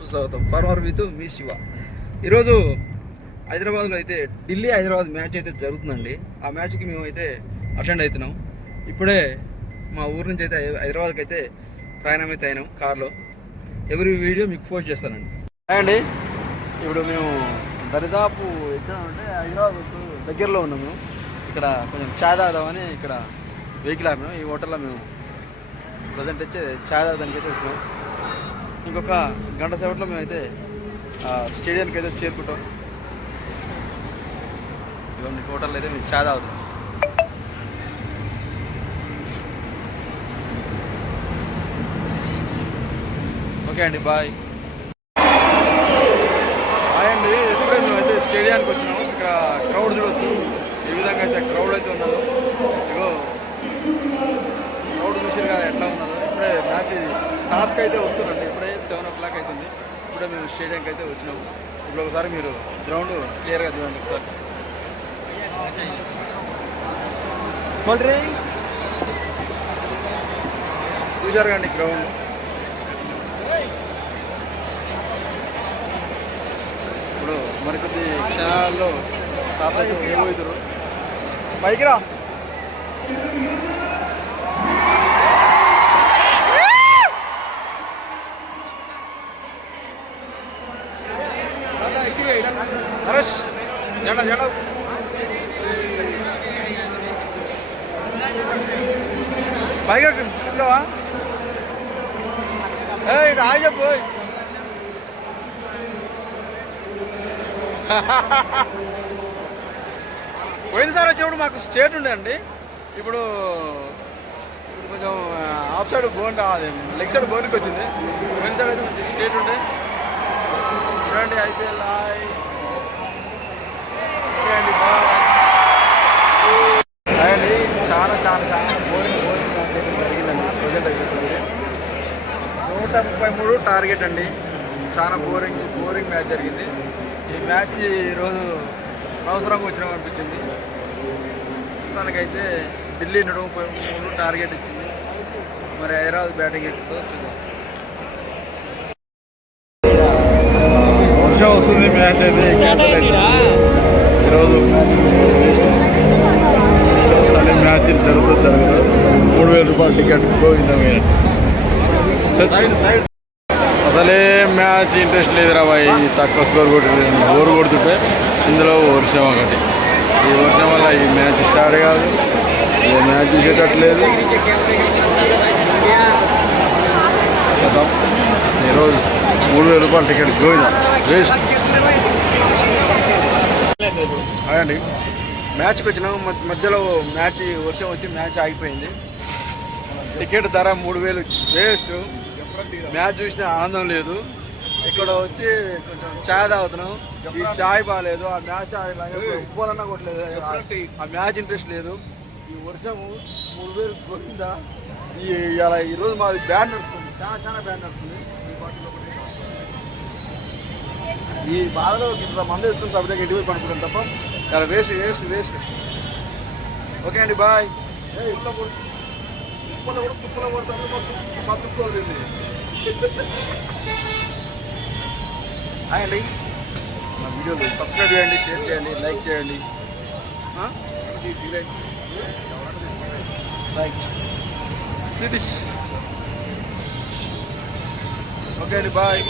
సుస్వాగతం. Farmer with me Shiva. ఈరోజు హైదరాబాద్లో అయితే ఢిల్లీ హైదరాబాద్ మ్యాచ్ అయితే జరుగుతుందండి. ఆ మ్యాచ్కి మేము అయితే అటెండ్ అవుతున్నాం. ఇప్పుడే మా ఊరు నుంచి అయితే హైదరాబాద్కి అయితే ప్రయాణం అయితే అయినాం కార్లో. ఎవరి వీడియో మీకు పోస్ట్ చేస్తానండి. అండి ఇప్పుడు మేము దరిదాపు ఎక్కడ ఉంటే హైదరాబాద్ దగ్గరలో ఉన్నాము. ఇక్కడ కొంచెం ఛాయ్ తాగుదామని ఇక్కడ వెహికల్ ఆపినాం. ఈ హోటల్లో మేము ప్రజెంట్ వచ్చి ఛాయ్ తాగడానికి అయితే వచ్చినాం. ఇంకొక గంట సేపట్లో మేమైతే స్టేడియానికి అయితే చేరుకుంటాం. ఇవన్నీ హోటల్లో అయితే మేము ఛాయ్ తాగుతాం. ఓకే అండి, బాయ్. బాయ్ అండి. ఇప్పుడే మేమైతే స్టేడియానికి వచ్చినాము. ఇక్కడ క్రౌడ్ చూడవచ్చు, ఏ విధంగా అయితే క్రౌడ్ అయితే ఉన్నదో. ఇగో క్రౌడ్ చూసారు కదా ఎట్లా ఉన్నదో. ఇప్పుడే మ్యాచ్ టాస్క్ అయితే వస్తుందండి. ఇప్పుడే 7 o'clock అవుతుంది. ఇప్పుడే మేము స్టేడియంకి అయితే వచ్చినాము. ఇప్పుడు ఒకసారి మీరు గ్రౌండ్ క్లియర్గా చూడండి. ఒకసారి చూశారు కండి గ్రౌండ్. ఇప్పుడు మరికొద్ది క్షణాల్లో టాస్ అయితే ఏమవుతారు. పైకి రా. నరేష్ జెండా జెండా పైగా ఎక్కుతావా? ఇటు ఆగి చెప్పు. పోయినసారి వచ్చినప్పుడు మాకు స్టేట్ ఉండే అండి. ఇప్పుడు కొంచెం off side bone leg side బోన్కి వచ్చింది. పోయినసారి అయితే మంచి స్టేట్ ఉండే. చూడండి ఐపీఎల్ అండి. బాయ్ అండి. చాలా చాలా చాలా బోరింగ్ మ్యాచ్ అయితే జరిగిందండి. ప్రజెంట్ అయితే 133 టార్గెట్ అండి. చాలా బోరింగ్ మ్యాచ్ జరిగింది. ఈ మ్యాచ్ ఈరోజు అనవసరంగా వచ్చినాం అనిపించింది. తనకైతే ఢిల్లీ 133 టార్గెట్ ఇచ్చింది. మరి హైదరాబాద్ బ్యాటింగ్ ఎట్టుందో చూద్దాం. వర్షం వస్తుంది. మ్యాచ్ అయితే ఈరోజు మ్యాచ్ జరుగుతుంది. 3,000 రూపాయలు టికెట్ పోయిందా? అసలే మ్యాచ్ ఇంట్రెస్ట్ లేదురా బాయ్. తక్కువ స్కోర్ బోరు కొడుతుంటే ఇందులో వర్షం ఒకటి. ఈ వర్షం వల్ల ఈ మ్యాచ్ స్టార్ట్ కాదు. ఈ మ్యాచ్ చూసేటట్లేదు. ఈరోజు 3,000 రూపాయలు టికెట్ పోయిందా? వేస్ట్. అదండి మ్యాచ్కి వచ్చినాము. మధ్యలో మ్యాచ్ వర్షం వచ్చి మ్యాచ్ ఆగిపోయింది. టికెట్ ధర 3,000 వేస్ట్. మ్యాచ్ చూసిన ఆనందం లేదు. ఇక్కడ వచ్చి కొంచెం ఛాయ్ తాగుతున్నాం. ఈ ఛాయ్ బాగాలేదు. ఆ మ్యాచ్ ఉప్పాలన్నా కొట్టలేదు. ఆ మ్యాచ్ ఇంట్రెస్ట్ లేదు. ఈ వర్షము 3,000 కొట్టిందా? ఈరోజు మాది బ్యాండ్ నడుస్తుంది. చాలా చాలా బ్యాండ్ నడుస్తుంది. ఈ బాధలో ఇంత మంది వేసుకుని సబ్జెక్ట్ ఎటువైపు అనుకుంటాం తప్ప చాలా వేస్ట్ వేస్ట్ వేస్ట్. ఓకే అండి, బాయ్. తుప్పలో కూడా తుప్పలో కొడతాను. మా తుప్పుకోలేదు. హాయ్ అండి. మా వీడియోలు సబ్స్క్రైబ్ చేయండి, షేర్ చేయండి, లైక్ చేయండి. లైక్ సిదిష్. ఓకే అండి, బాయ్.